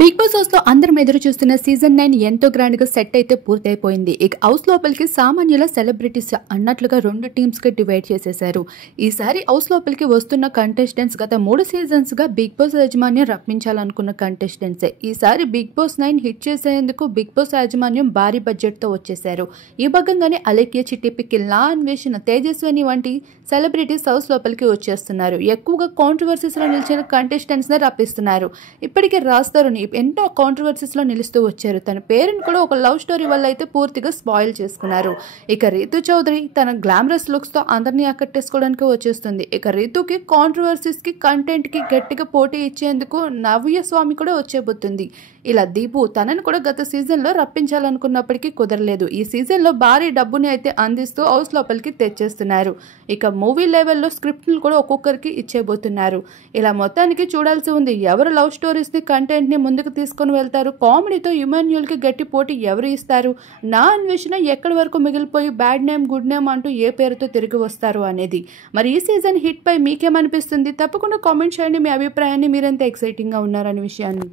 Big boss house లో అందరం ఎదురు చూస్తున్న సీజన్ 9 ఎంతో గ్రాండ్ గా సెట్ అయితే పూర్తయిపోయింది. ఇక హౌస్ లోపలికి సామాన్యుల సెలబ్రిటీస్ అన్నట్లుగా 2 టీమ్స్ గా డివైడ్ చేసేశారు. ఈసారి హౌస్ లోపలికి వస్తున్న కంటెస్టెంట్స్ గత 3 సీజన్స్ గా బిగ్ బాస్ యాజమాన్యం రప్పించాలనుకున్న కంటెస్టెంట్సే. ఈసారి బిగ్ బాస్ 9 హిట్ చేసేందుకు బిగ్ బాస్ యాజమాన్యం భారీ బడ్జెట్ తో వచ్చేశారు. ఈ భాగంగానే అలేఖ్య, చిట్టి, పికిల్, నా అన్వేషణ, తేజస్విని వంటి సెలబ్రిటీస్ హౌస్ లోపలికి వచ్చేస్తున్నారు. ఎక్కువగా కాంట్రవర్సీస్ లో నిలిచిన కంటెస్టెంట్స్ నే రప్పిస్తున్నారు. ఇప్పటికే రాస్తారుని ఎన్నో కాంట్రవర్సీస్ లో నిలుస్తూ వచ్చారు. తన పేరుని కూడా ఒక లవ్ స్టోరీ వల్ల అయితే పూర్తిగా స్పాయిల్ చేసుకున్నారు. ఇక రీతు చౌదరి తన గ్లామరస్ లుక్స్ తో అందరినీ ఆకట్టేసుకోవడానికి వచ్చేస్తుంది. ఇక రీతుకి కాంట్రవర్సీస్ కి కంటెంట్ కి గట్టిగా పోటీ ఇచ్చేందుకు నవ్య స్వామి కూడా వచ్చేబోతుంది. ఇలా దీపు తనను కూడా గత సీజన్ లో రప్పించాలనుకున్నప్పటికీ కుదరలేదు. ఈ సీజన్ లో భారీ డబ్బుని అయితే అందిస్తూ హౌస్ లోపలికి తెచ్చేస్తున్నారు. ఇక మూవీ లెవెల్లో స్క్రిప్ట్ ను కూడా ఒక్కొక్కరికి ఇచ్చేబోతున్నారు. ఇలా మొత్తానికి చూడాల్సి ఉంది. ఎవరు లవ్ స్టోరీస్ ని కంటెంట్ ని ముందుకు తీసుకొని వెళ్తారు, కామెడీతో ఇమాన్యుయల్ కి గట్టి పోటీ ఎవరు ఇస్తారు, నా అన్వేషణ ఎక్కడి వరకు మిగిలిపోయి బ్యాడ్ నేమ్ గుడ్ నేమ్ అంటూ ఏ పేరుతో తిరిగి వస్తారు అనేది. మరి ఈ సీజన్ హిట్ పై మీకేమనిపిస్తుంది? తప్పకుండా కామెంట్ చేయండి మీ అభిప్రాయాన్ని. మీరెంత ఎక్సైటింగ్ గా ఉన్నారనే విషయాన్ని.